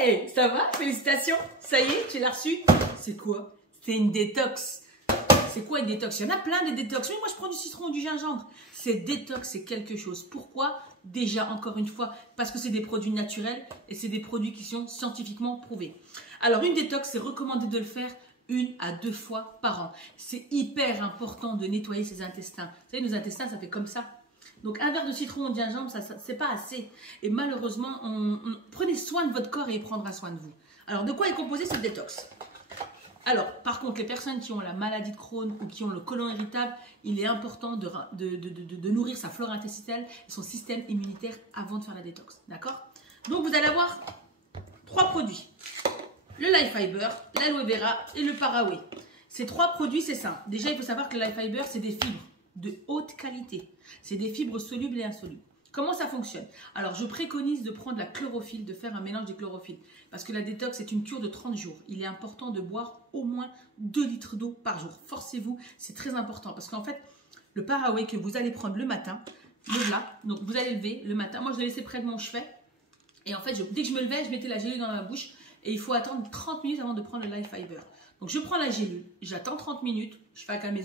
Hey, ça va? Félicitations. Ça y est, tu l'as reçu. C'est quoi? C'est une détox. C'est quoi une détox? Il y en a plein des détox. Oui, moi, je prends du citron ou du gingembre. C'est détox, c'est quelque chose. Pourquoi? Déjà, encore une fois, parce que c'est des produits naturels et c'est des produits qui sont scientifiquement prouvés. Alors, une détox, c'est recommandé de le faire 1 à 2 fois par an. C'est hyper important de nettoyer ses intestins. Vous savez, nos intestins, ça fait comme ça. Donc, un verre de citron ou de gingembre, ça c'est pas assez. Et malheureusement, prenez soin de votre corps et il prendra soin de vous. Alors, de quoi est composé cette détox? Alors, par contre, les personnes qui ont la maladie de Crohn ou qui ont le côlon irritable, il est important de nourrir sa flore intestinale et son système immunitaire avant de faire la détox. D'accord? Donc, vous allez avoir 3 produits. Le Life Fiber, l'aloe vera et le Paraway. Ces 3 produits, c'est ça. Déjà, il faut savoir que le Life Fiber, c'est des fibres de haute qualité. C'est des fibres solubles et insolubles. Comment ça fonctionne? Alors, je préconise de prendre la chlorophylle, de faire un mélange de chlorophylle. Parce que la détox est une cure de 30 jours. Il est important de boire au moins 2 litres d'eau par jour. Forcez-vous, c'est très important. Parce qu'en fait, le Paraway que vous allez prendre le matin, le voilà. Donc, vous allez lever le matin. Moi, je l'ai laissé près de mon chevet. Et en fait, dès que je me levais, je mettais la gélule dans ma bouche. Et il faut attendre 30 minutes avant de prendre le Life Fiber. Donc, je prends la gélule, j'attends 30 minutes, je fais quand même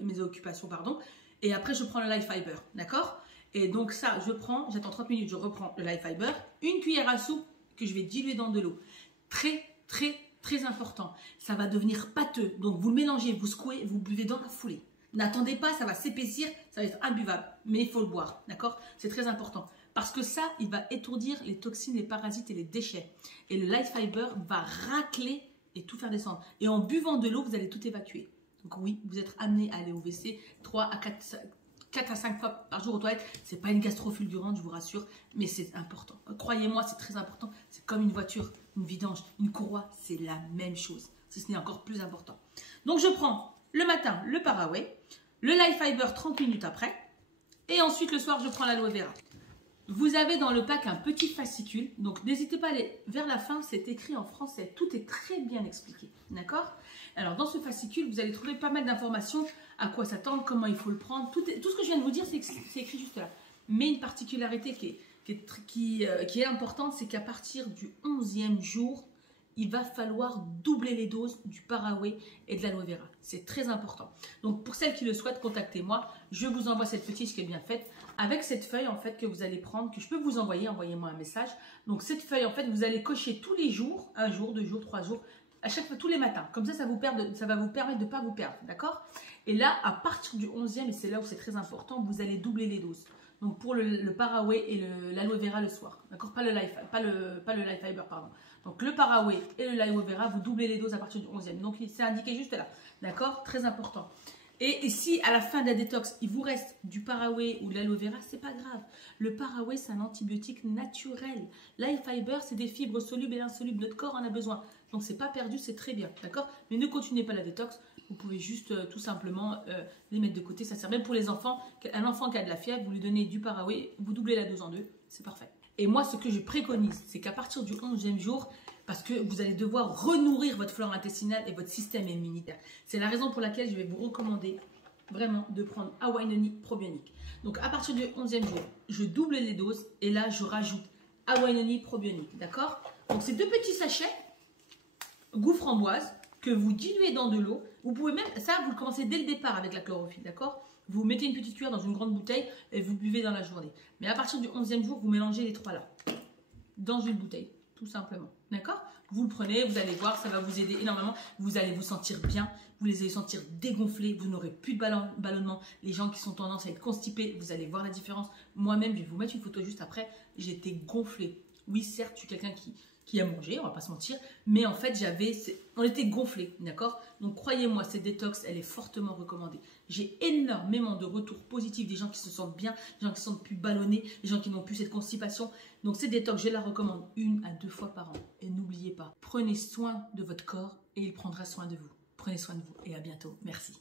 mes occupations, pardon, et après, je prends le Life Fiber, d'accord? Et donc, ça, j'attends 30 minutes, je reprends le Life Fiber, une cuillère à soupe que je vais diluer dans de l'eau. Très, très, très important. Ça va devenir pâteux. Donc, vous le mélangez, vous secouez, vous buvez dans la foulée. N'attendez pas, ça va s'épaissir, ça va être imbuvable, mais il faut le boire, d'accord? C'est très important. Parce que ça, il va étourdir les toxines, les parasites et les déchets. Et le Life Fiber va racler et tout faire descendre. Et en buvant de l'eau, vous allez tout évacuer. Donc oui, vous êtes amené à aller au WC 4 à 5 fois par jour aux toilettes. Ce n'est pas une gastro fulgurante, je vous rassure, mais c'est important. Croyez-moi, c'est très important. C'est comme une voiture, une vidange, une courroie, c'est la même chose. Si ce n'est encore plus important. Donc je prends le matin le Paraway, le Life Fiber 30 minutes après, et ensuite le soir, je prends l'aloe vera. Vous avez dans le pack un petit fascicule, donc n'hésitez pas à aller vers la fin, c'est écrit en français, tout est très bien expliqué, d'accord? Alors dans ce fascicule, vous allez trouver pas mal d'informations, à quoi s'attendre, comment il faut le prendre, tout ce que je viens de vous dire, c'est écrit juste là. Mais une particularité qui est importante, c'est qu'à partir du 11e jour, il va falloir doubler les doses du Paraway et de l'aloe vera. C'est très important. Donc, pour celles qui le souhaitent, contactez-moi. Je vous envoie cette fiche qui est bien faite avec cette feuille en fait que vous allez prendre, que je peux vous envoyer. Envoyez-moi un message. Donc, cette feuille, en fait, vous allez cocher tous les jours, 1 jour, 2 jours, 3 jours, à chaque fois, tous les matins. Comme ça, ça va vous permettre de ne pas vous perdre. D'accord? Et là, à partir du 11e, et c'est là où c'est très important, vous allez doubler les doses. Donc, pour le Paraway et l'aloe vera le soir. D'accord? Pas le Life Fiber, pardon. Donc, le Paraway et le l'aloe vera, vous doublez les doses à partir du 11e. Donc, c'est indiqué juste là. D'accord? Très important. Et si à la fin de la détox, il vous reste du Paraway ou de l'aloe vera, c'est pas grave. Le Paraway, c'est un antibiotique naturel. Life Fiber, c'est des fibres solubles et insolubles. Notre corps en a besoin. Donc, c'est pas perdu, c'est très bien. D'accord? Mais ne continuez pas la détox. Vous pouvez juste tout simplement les mettre de côté. Ça sert même pour les enfants. Un enfant qui a de la fièvre, vous lui donnez du Paraway, vous doublez la dose en 2. C'est parfait. Et moi, ce que je préconise, c'est qu'à partir du 11e jour, parce que vous allez devoir renourrir votre flore intestinale et votre système immunitaire. C'est la raison pour laquelle je vais vous recommander vraiment de prendre Hawaii Honey Probionique. Donc, à partir du 11e jour, je double les doses et là, je rajoute Hawaii Honey Probionique. D'accord? Donc, c'est 2 petits sachets goût framboise que vous diluez dans de l'eau. Vous pouvez même, ça, vous le commencez dès le départ avec la chlorophylle. D'accord? Vous mettez une petite cuillère dans une grande bouteille et vous buvez dans la journée. Mais à partir du 11e jour, vous mélangez les 3 là. Dans une bouteille, tout simplement. D'accord? Vous le prenez, vous allez voir, ça va vous aider énormément. Vous allez vous sentir bien, vous les allez sentir dégonflés, vous n'aurez plus de ballonnement. Les gens qui sont tendance à être constipés, vous allez voir la différence. Moi-même, je vais vous mettre une photo juste après, j'étais gonflée. Oui, certes, je suis quelqu'un qui a mangé, on va pas se mentir, mais en fait, on était gonflés, d'accord? Donc, croyez-moi, cette détox, elle est fortement recommandée. J'ai énormément de retours positifs, des gens qui se sentent bien, des gens qui se sentent plus ballonnés, des gens qui n'ont plus cette constipation. Donc, cette détox, je la recommande 1 à 2 fois par an. Et n'oubliez pas, prenez soin de votre corps et il prendra soin de vous. Prenez soin de vous et à bientôt. Merci.